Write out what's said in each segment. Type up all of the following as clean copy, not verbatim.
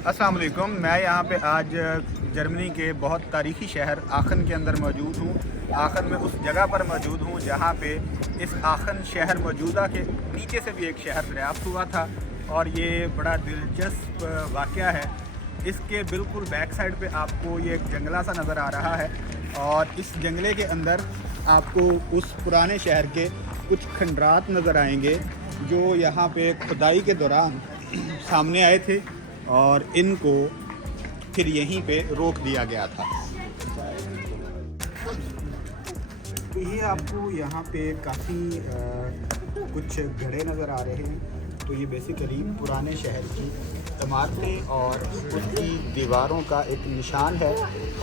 अस्सलाम वालेकुम। मैं यहाँ पे आज जर्मनी के बहुत तारीख़ी शहर आखन के अंदर मौजूद हूँ। आखन में उस जगह पर मौजूद हूँ जहाँ पे इस आखन शहर मौजूदा के नीचे से भी एक शहर दरियाफ्त हुआ था और ये बड़ा दिलचस्प वाक़या है। इसके बिल्कुल बैक साइड पे आपको ये एक जंगला सा नज़र आ रहा है और इस जंगले के अंदर आपको उस पुराने शहर के कुछ खंडरात नज़र आएंगे जो यहाँ पे खुदाई के दौरान सामने आए थे और इनको फिर यहीं पे रोक दिया गया था। तो ये आपको यहाँ पे काफ़ी कुछ घड़े नज़र आ रहे हैं। तो ये बेसिकली पुराने शहर की इमारतें और उसकी दीवारों का एक निशान है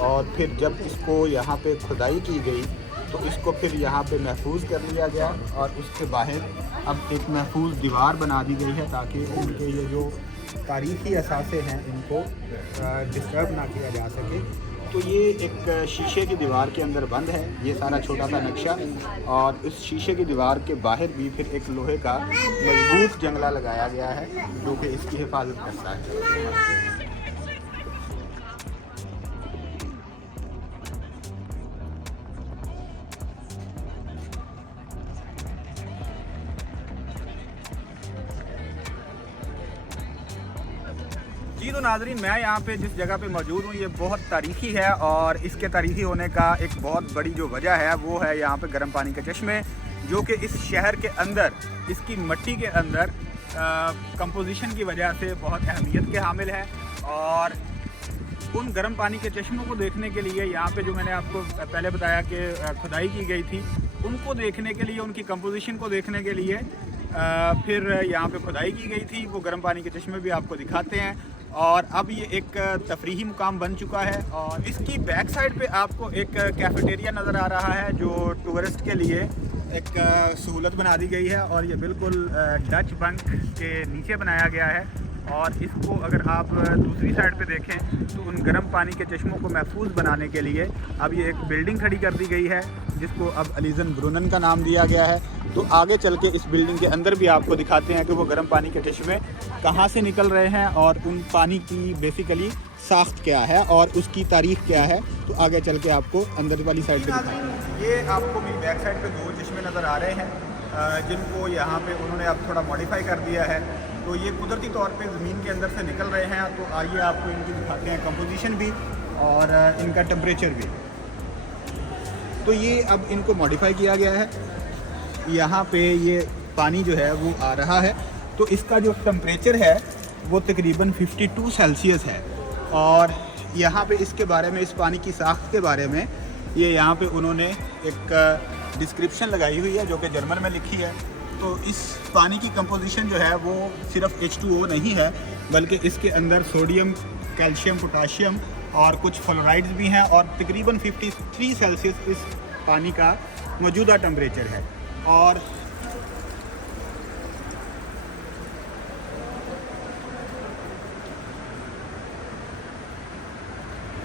और फिर जब इसको यहाँ पे खुदाई की गई तो इसको फिर यहाँ पे महफूज कर लिया गया और उसके बाहर अब एक महफूज दीवार बना दी गई है ताकि उनके ये जो तारीख़ी असासे हैं इनको डिस्टर्ब ना किया जा सके। तो ये एक शीशे की दीवार के अंदर बंद है ये सारा छोटा सा नक्शा और इस शीशे की दीवार के बाहर भी फिर एक लोहे का मजबूत जंगला लगाया गया है जो कि इसकी हिफाजत करता है। जी तो नाज़रीन, मैं यहाँ पे जिस जगह पे मौजूद हूँ ये बहुत तारीख़ी है और इसके तारीख़ी होने का एक बहुत बड़ी जो वजह है वो है यहाँ पे गर्म पानी के चश्मे जो कि इस शहर के अंदर इसकी मिट्टी के अंदर कंपोजिशन की वजह से बहुत अहमियत के हामिल है। और उन गर्म पानी के चश्मों को देखने के लिए यहाँ पे जो मैंने आपको पहले बताया कि खुदाई की गई थी उनको देखने के लिए, उनकी कंपोजिशन को देखने के लिए फिर यहाँ पे खुदाई की गई थी। वो गर्म पानी के चश्मे भी आपको दिखाते हैं और अब ये एक तफरीही मुकाम बन चुका है। और इसकी बैक साइड पे आपको एक कैफेटेरिया नज़र आ रहा है जो टूरिस्ट के लिए एक सहूलत बना दी गई है और ये बिल्कुल डच बंक के नीचे बनाया गया है। और इसको अगर आप दूसरी साइड पे देखें तो उन गर्म पानी के चश्मों को महफूज बनाने के लिए अब ये एक बिल्डिंग खड़ी कर दी गई है जिसको अब अलीज़न ब्रुनन का नाम दिया गया है। तो आगे चल के इस बिल्डिंग के अंदर भी आपको दिखाते हैं कि वो गर्म पानी के चश्मे कहाँ से निकल रहे हैं और उन पानी की बेसिकली साख्त क्या है और उसकी तारीख़ क्या है। तो आगे चल के आपको अंदर वाली साइड पे दिखाएंगे। ये आपको मेरी बैक साइड पे दो चश्मे नज़र आ रहे हैं जिनको यहाँ पे उन्होंने अब थोड़ा मॉडिफाई कर दिया है। तो ये कुदरती तौर पे ज़मीन के अंदर से निकल रहे हैं। तो आइए आपको इनकी दिखाते हैं कंपोजिशन भी और इनका टेम्परेचर भी। तो ये अब इनको मॉडिफाई किया गया है। यहाँ पे ये पानी जो है वो आ रहा है तो इसका जो टेम्परेचर है वो तकरीबन 52 सेल्सियस है। और यहाँ पे इसके बारे में, इस पानी की साख्त के बारे में ये यहाँ पे उन्होंने एक डिस्क्रिप्शन लगाई हुई है जो कि जर्मन में लिखी है। तो इस पानी की कंपोजिशन जो है वो सिर्फ H2O नहीं है बल्कि इसके अंदर सोडियम, कैल्शियम, पोटाशियम और कुछ फ्लोराइड्स भी हैं और तकरीबन 53 सेल्सियस इस पानी का मौजूदा टेम्परेचर है। और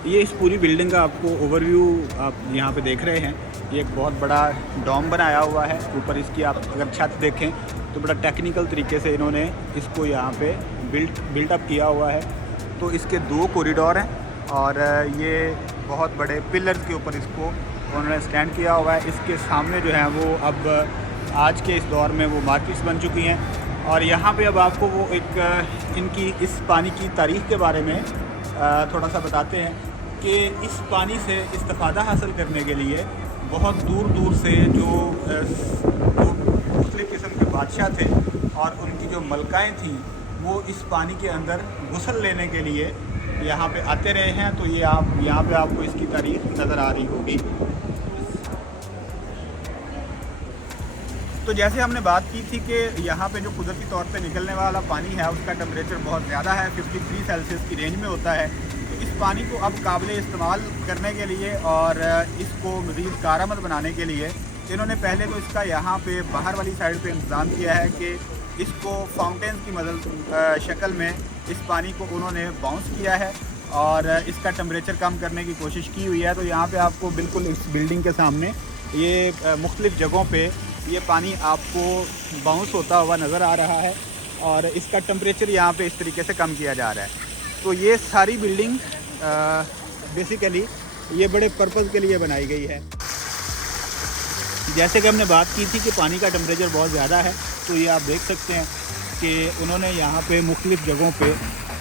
ये इस पूरी बिल्डिंग का आपको ओवरव्यू आप यहाँ पे देख रहे हैं। ये एक बहुत बड़ा डोम बनाया हुआ है। ऊपर इसकी आप अगर छत देखें तो बड़ा टेक्निकल तरीके से इन्होंने इसको यहाँ पे बिल्टअप किया हुआ है। तो इसके दो कॉरिडोर हैं और ये बहुत बड़े पिलर्स के ऊपर इसको उन्होंने स्टैंड किया हुआ है। इसके सामने जो है वो अब आज के इस दौर में वो मार्केट्स बन चुकी हैं। और यहाँ पे अब आपको वो एक इनकी इस पानी की तारीख़ के बारे में थोड़ा सा बताते हैं कि इस पानी से इस्तिफ़ादा हासिल करने के लिए बहुत दूर दूर से जो मुख्तलिफ़ किस्म के बादशाह थे और उनकी जो मलकाएँ थीं वो इस पानी के अंदर गुस्ल लेने के लिए यहाँ पे आते रहे हैं। तो ये आप यहाँ पे आपको इसकी तारीख़ नज़र आ रही होगी। तो जैसे हमने बात की थी कि यहाँ पे जो कुदरती तौर पे निकलने वाला पानी है उसका टेम्परेचर बहुत ज़्यादा है, 53 सेल्सियस की रेंज में होता है। तो इस पानी को अब काबिल इस्तेमाल करने के लिए और इसको मज़ीद कारआमद बनाने के लिए इन्होंने पहले तो इसका यहाँ पे बाहर वाली साइड पे इंतज़ाम किया है कि इसको फाउंटेन की मदद शक्ल में इस पानी को उन्होंने बाउंस किया है और इसका टेम्परेचर कम करने की कोशिश की हुई है। तो यहाँ पे आपको बिल्कुल इस बिल्डिंग के सामने ये मुख्तलिफ़ जगहों पे ये पानी आपको बाउंस होता हुआ नज़र आ रहा है और इसका टेम्परेचर यहाँ पे इस तरीके से कम किया जा रहा है। तो ये सारी बिल्डिंग बेसिकली ये बड़े पर्पज़ के लिए बनाई गई है। जैसे कि हमने बात की थी कि पानी का टेम्परेचर बहुत ज़्यादा है, तो ये आप देख सकते हैं कि उन्होंने यहाँ पे मुख्तलिफ़ जगहों पे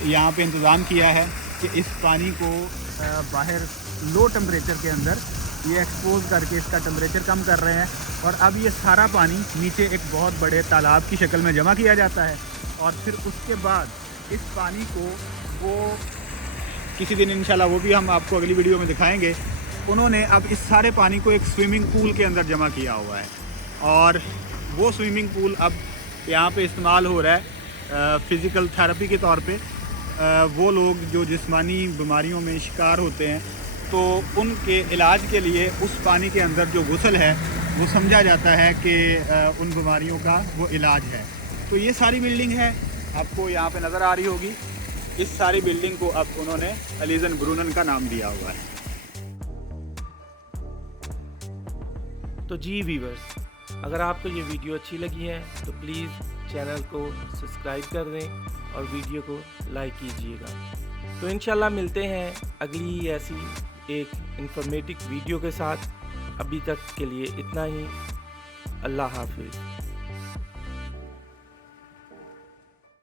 यहाँ पे इंतज़ाम किया है कि इस पानी को बाहर लो टेम्परेचर के अंदर ये एक्सपोज करके इसका टेम्परेचर कम कर रहे हैं। और अब ये सारा पानी नीचे एक बहुत बड़े तालाब की शक्ल में जमा किया जाता है और फिर उसके बाद इस पानी को वो किसी दिन इंशाल्लाह वो भी हम आपको अगली वीडियो में दिखाएंगे। उन्होंने अब इस सारे पानी को एक स्विमिंग पूल के अंदर जमा किया हुआ है और वो स्विमिंग पूल अब यहाँ पे इस्तेमाल हो रहा है फ़िज़िकल थेरेपी के तौर पे। वो लोग जो जिस्मानी बीमारियों में शिकार होते हैं तो उनके इलाज के लिए उस पानी के अंदर जो गुस्ल है वो समझा जाता है कि उन बीमारियों का वो इलाज है। तो ये सारी बिल्डिंग है आपको यहाँ पे नज़र आ रही होगी। इस सारी बिल्डिंग को अब उन्होंने एलिज़नब्रूनन का नाम दिया हुआ है। तो जी व्यूअर्स, अगर आपको ये वीडियो अच्छी लगी है तो प्लीज़ चैनल को सब्सक्राइब कर दें और वीडियो को लाइक कीजिएगा। तो इंशाल्लाह मिलते हैं अगली ऐसी एक इंफॉर्मेटिव वीडियो के साथ। अभी तक के लिए इतना ही। अल्लाह हाफिज़।